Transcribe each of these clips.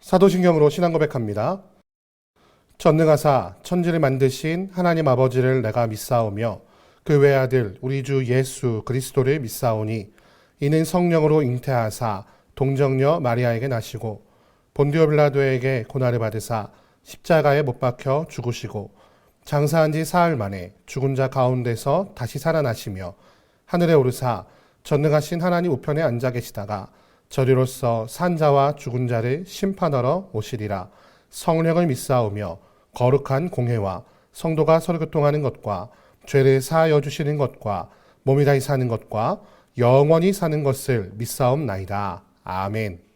사도신경으로 신앙 고백합니다. 전능하사 천지를 만드신 하나님 아버지를 내가 믿사오며 그 외아들 우리 주 예수 그리스도를 믿사오니 이는 성령으로 잉태하사 동정녀 마리아에게 나시고 본디오 빌라도에게 고난을 받으사 십자가에 못 박혀 죽으시고 장사한 지 사흘 만에 죽은 자 가운데서 다시 살아나시며 하늘에 오르사 전능하신 하나님 우편에 앉아 계시다가 저리로서 산자와 죽은 자를 심판하러 오시리라. 성령을 믿사오며 거룩한 공회와 성도가 서로 교통하는 것과 죄를 사하여 주시는 것과 몸이 다시 사는 것과 영원히 사는 것을 믿사옵나이다. 아멘.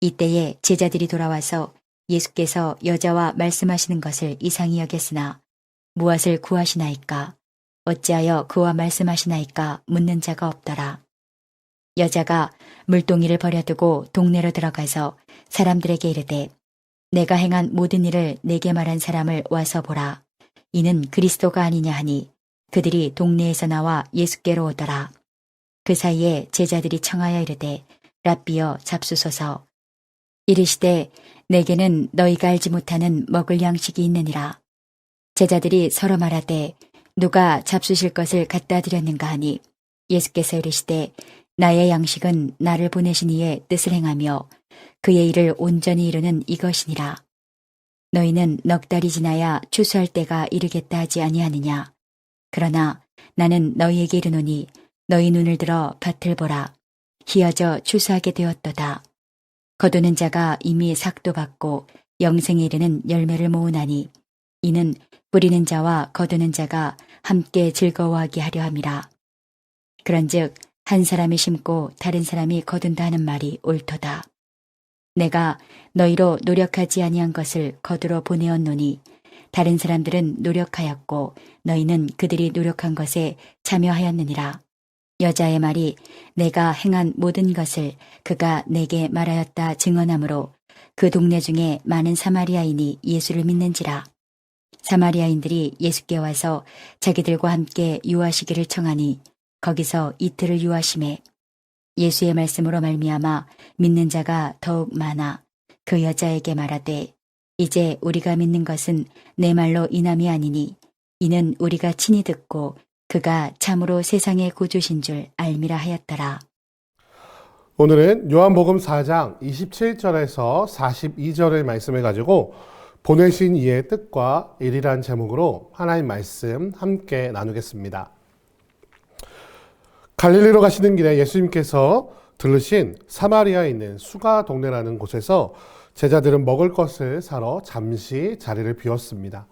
이때에 제자들이 돌아와서 예수께서 여자와 말씀하시는 것을 이상히 여겼으나 무엇을 구하시나이까? 어찌하여 그와 말씀하시나이까? 묻는 자가 없더라. 여자가 물동이를 버려두고 동네로 들어가서 사람들에게 이르되 내가 행한 모든 일을 내게 말한 사람을 와서 보라. 이는 그리스도가 아니냐 하니 그들이 동네에서 나와 예수께로 오더라. 그 사이에 제자들이 청하여 이르되 랍비여 잡수소서. 이르시되 내게는 너희가 알지 못하는 먹을 양식이 있느니라. 제자들이 서로 말하되 누가 잡수실 것을 갖다 드렸는가 하니 예수께서 이르시되 나의 양식은 나를 보내신 이의 뜻을 행하며 그의 일을 온전히 이루는 이것이니라. 너희는 넉 달이 지나야 추수할 때가 이르겠다 하지 아니하느냐. 그러나 나는 너희에게 이르노니 너희 눈을 들어 밭을 보라. 희어져 추수하게 되었도다. 거두는 자가 이미 삭도 받고 영생에 이르는 열매를 모으나니 이는 뿌리는 자와 거두는 자가 함께 즐거워하게 하려 함이라. 그런즉 한 사람이 심고 다른 사람이 거둔다 하는 말이 옳도다. 내가 너희로 노력하지 아니한 것을 거두러 보내었노니 다른 사람들은 노력하였고 너희는 그들이 노력한 것에 참여하였느니라. 여자의 말이 내가 행한 모든 것을 그가 내게 말하였다 증언하므로 그 동네 중에 많은 사마리아인이 예수를 믿는지라. 사마리아인들이 예수께 와서 자기들과 함께 유하시기를 청하니 거기서 이틀을 유하심에 예수의 말씀으로 말미암아 믿는 자가 더욱 많아 그 여자에게 말하되 이제 우리가 믿는 것은 내 말로 인함이 아니니 이는 우리가 친히 듣고 그가 참으로 세상의 구주신 줄 알미라 하였더라. 오늘은 요한복음 4장 27절에서 42절의 말씀을 가지고 보내신 이의 뜻과 일이란 제목으로 하나님 말씀 함께 나누겠습니다. 갈릴리로 가시는 길에 예수님께서 들르신 사마리아에 있는 수가 동네라는 곳에서 제자들은 먹을 것을 사러 잠시 자리를 비웠습니다.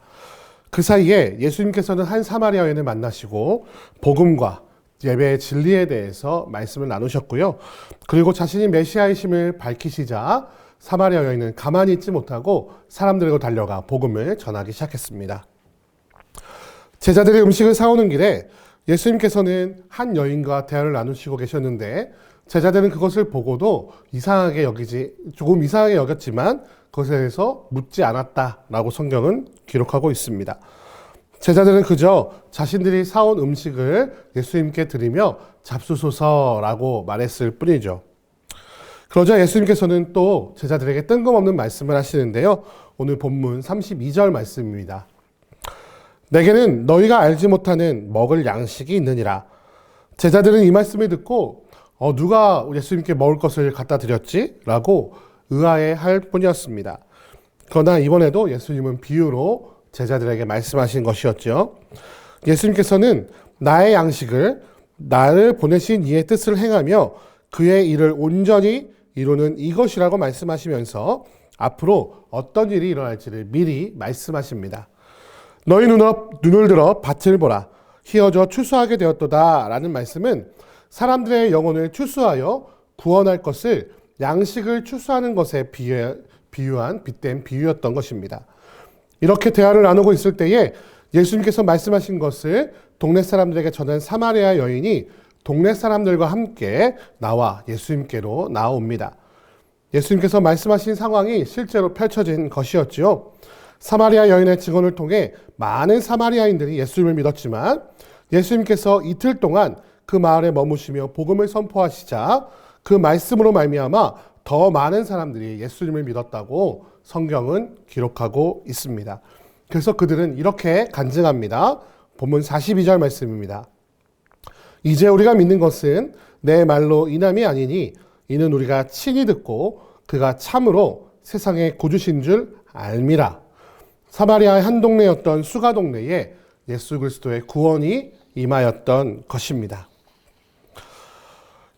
그 사이에 예수님께서는 한 사마리아 여인을 만나시고 복음과 예배의 진리에 대해서 말씀을 나누셨고요. 그리고 자신이 메시아이심을 밝히시자 사마리아 여인은 가만히 있지 못하고 사람들에게 달려가 복음을 전하기 시작했습니다. 제자들이 음식을 사오는 길에 예수님께서는 한 여인과 대화를 나누시고 계셨는데 제자들은 그것을 보고도 조금 이상하게 여겼지만 그것에 대해서 묻지 않았다라고 성경은 기록하고 있습니다. 제자들은 그저 자신들이 사온 음식을 예수님께 드리며 잡수소서라고 말했을 뿐이죠. 그러자 예수님께서는 또 제자들에게 뜬금없는 말씀을 하시는데요. 오늘 본문 32절 말씀입니다. 내게는 너희가 알지 못하는 먹을 양식이 있느니라. 제자들은 이 말씀을 듣고 누가 예수님께 먹을 것을 갖다 드렸지? 라고 의아해할 뿐이었습니다. 그러나 이번에도 예수님은 비유로 제자들에게 말씀하신 것이었죠. 예수님께서는 나의 양식을 나를 보내신 이의 뜻을 행하며 그의 일을 온전히 이루는 이것이라고 말씀하시면서 앞으로 어떤 일이 일어날지를 미리 말씀하십니다. 너희 눈을 들어 밭을 보라. 희어져 추수하게 되었도다 라는 말씀은 사람들의 영혼을 추수하여 구원할 것을 양식을 추수하는 것에 비유한 빗댄 비유였던 것입니다. 이렇게 대화를 나누고 있을 때에 예수님께서 말씀하신 것을 동네 사람들에게 전한 사마리아 여인이 동네 사람들과 함께 나와 예수님께로 나옵니다. 예수님께서 말씀하신 상황이 실제로 펼쳐진 것이었지요. 사마리아 여인의 증언을 통해 많은 사마리아인들이 예수님을 믿었지만 예수님께서 이틀 동안 그 마을에 머무시며 복음을 선포하시자 그 말씀으로 말미암아 더 많은 사람들이 예수님을 믿었다고 성경은 기록하고 있습니다. 그래서 그들은 이렇게 간증합니다. 본문 42절 말씀입니다. 이제 우리가 믿는 것은 내 말로 인함이 아니니 이는 우리가 친히 듣고 그가 참으로 세상의 구주신 줄 알미라. 사마리아의 한 동네였던 수가 동네에 예수 그리스도의 구원이 임하였던 것입니다.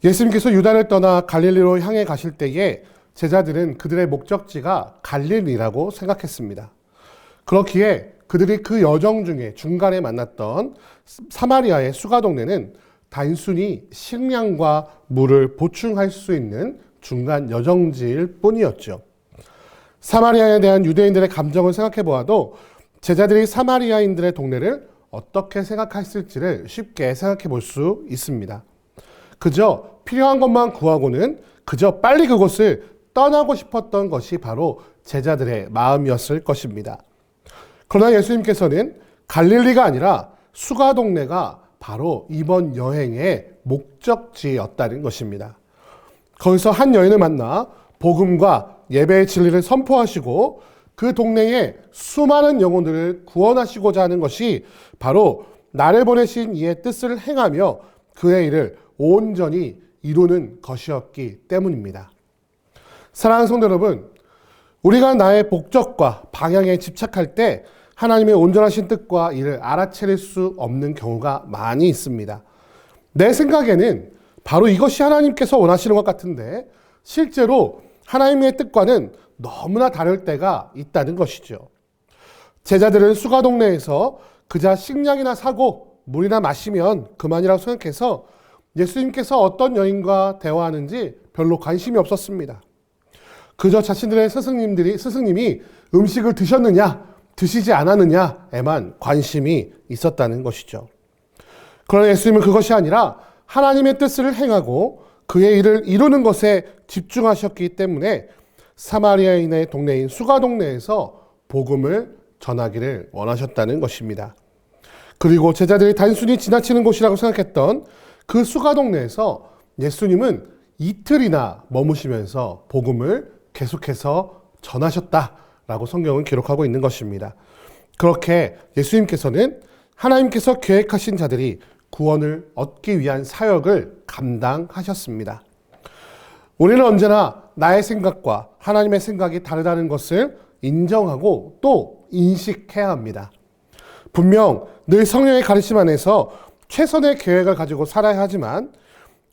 예수님께서 유다를 떠나 갈릴리로 향해 가실 때에 제자들은 그들의 목적지가 갈릴리라고 생각했습니다. 그렇기에 그들이 그 여정 중에 중간에 만났던 사마리아의 수가 동네는 단순히 식량과 물을 보충할 수 있는 중간 여정지일 뿐이었죠. 사마리아에 대한 유대인들의 감정을 생각해 보아도 제자들이 사마리아인들의 동네를 어떻게 생각했을지를 쉽게 생각해 볼 수 있습니다. 그저 필요한 것만 구하고는 그저 빨리 그곳을 떠나고 싶었던 것이 바로 제자들의 마음이었을 것입니다. 그러나 예수님께서는 갈릴리가 아니라 수가 동네가 바로 이번 여행의 목적지였다는 것입니다. 거기서 한 여인을 만나 복음과 예배의 진리를 선포하시고 그 동네에 수많은 영혼들을 구원하시고자 하는 것이 바로 나를 보내신 이의 뜻을 행하며 그의 일을 온전히 이루는 것이었기 때문입니다. 사랑하는 성도 여러분, 우리가 나의 목적과 방향에 집착할 때 하나님의 온전하신 뜻과 일을 알아차릴 수 없는 경우가 많이 있습니다. 내 생각에는 바로 이것이 하나님께서 원하시는 것 같은데 실제로 하나님의 뜻과는 너무나 다를 때가 있다는 것이죠. 제자들은 수가 동네에서 그저 식량이나 사고 물이나 마시면 그만이라고 생각해서 예수님께서 어떤 여인과 대화하는지 별로 관심이 없었습니다. 그저 자신들의 스승님이 음식을 드셨느냐, 드시지 않았느냐에만 관심이 있었다는 것이죠. 그러나 예수님은 그것이 아니라 하나님의 뜻을 행하고 그의 일을 이루는 것에 집중하셨기 때문에 사마리아인의 동네인 수가 동네에서 복음을 전하기를 원하셨다는 것입니다. 그리고 제자들이 단순히 지나치는 곳이라고 생각했던 그 수가 동네에서 예수님은 이틀이나 머무시면서 복음을 계속해서 전하셨다라고 성경은 기록하고 있는 것입니다. 그렇게 예수님께서는 하나님께서 계획하신 자들이 구원을 얻기 위한 사역을 감당하셨습니다. 우리는 언제나 나의 생각과 하나님의 생각이 다르다는 것을 인정하고 또 인식해야 합니다. 분명 늘 성령의 가르침 안에서 최선의 계획을 가지고 살아야 하지만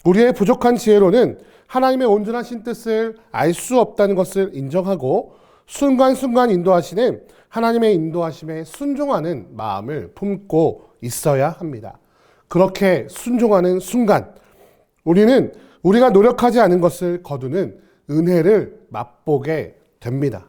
우리의 부족한 지혜로는 하나님의 온전하신 뜻을 알 수 없다는 것을 인정하고 순간순간 인도하시는 하나님의 인도하심에 순종하는 마음을 품고 있어야 합니다. 그렇게 순종하는 순간 우리는 우리가 노력하지 않은 것을 거두는 은혜를 맛보게 됩니다.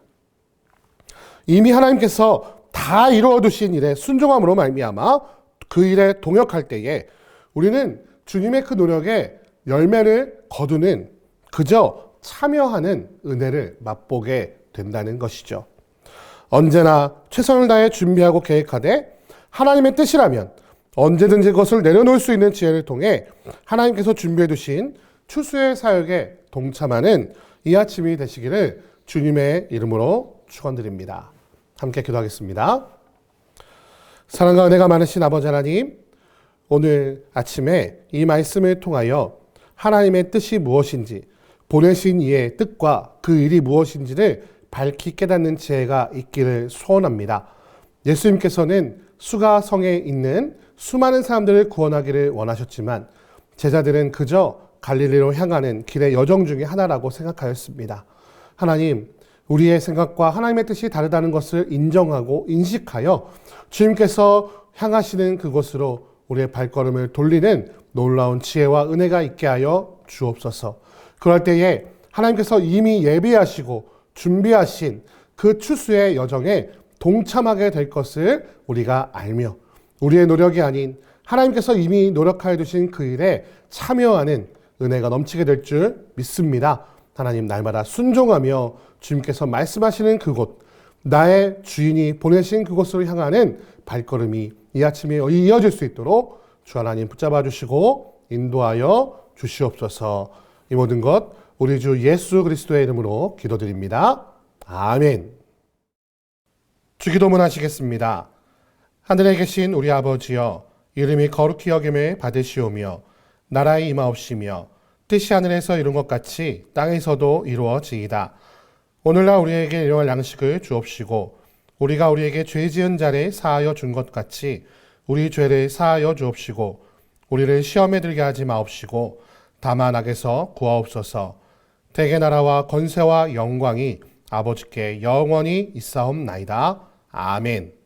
이미 하나님께서 다 이루어 두신 일에 순종함으로 말미암아 그 일에 동역할 때에 우리는 주님의 그 노력에 열매를 거두는 그저 참여하는 은혜를 맛보게 된다는 것이죠. 언제나 최선을 다해 준비하고 계획하되 하나님의 뜻이라면 언제든지 그것을 내려놓을 수 있는 지혜를 통해 하나님께서 준비해 두신 추수의 사역에 동참하는 이 아침이 되시기를 주님의 이름으로 축원드립니다. 함께 기도하겠습니다. 사랑과 은혜가 많으신 아버지 하나님, 오늘 아침에 이 말씀을 통하여 하나님의 뜻이 무엇인지, 보내신 이의 뜻과 그 일이 무엇인지를 밝히 깨닫는 지혜가 있기를 소원합니다. 예수님께서는 수가성에 있는 수많은 사람들을 구원하기를 원하셨지만 제자들은 그저 갈릴리로 향하는 길의 여정 중에 하나라고 생각하였습니다. 하나님, 우리의 생각과 하나님의 뜻이 다르다는 것을 인정하고 인식하여 주님께서 향하시는 그곳으로 우리의 발걸음을 돌리는 놀라운 지혜와 은혜가 있게 하여 주옵소서. 그럴 때에 하나님께서 이미 예비하시고 준비하신 그 추수의 여정에 동참하게 될 것을 우리가 알며 우리의 노력이 아닌 하나님께서 이미 노력하여 두신 그 일에 참여하는 은혜가 넘치게 될 줄 믿습니다. 하나님, 날마다 순종하며 주님께서 말씀하시는 그곳, 나의 주인이 보내신 그곳으로 향하는 발걸음이 이 아침에 이어질 수 있도록 주 하나님 붙잡아 주시고 인도하여 주시옵소서. 이 모든 것 우리 주 예수 그리스도의 이름으로 기도드립니다. 아멘. 주기도문 하시겠습니다. 하늘에 계신 우리 아버지여, 이름이 거룩히 여김을 받으시오며 나라의 임하옵시며 뜻이 하늘에서 이룬 것 같이 땅에서도 이루어지이다. 오늘날 우리에게 일용할 양식을 주옵시고 우리가 우리에게 죄 지은 자를 사하여 준 것 같이 우리 죄를 사하여 주옵시고 우리를 시험에 들게 하지 마옵시고 다만 악에서 구하옵소서. 대개 나라와 권세와 영광이 아버지께 영원히 있사옵나이다. 아멘.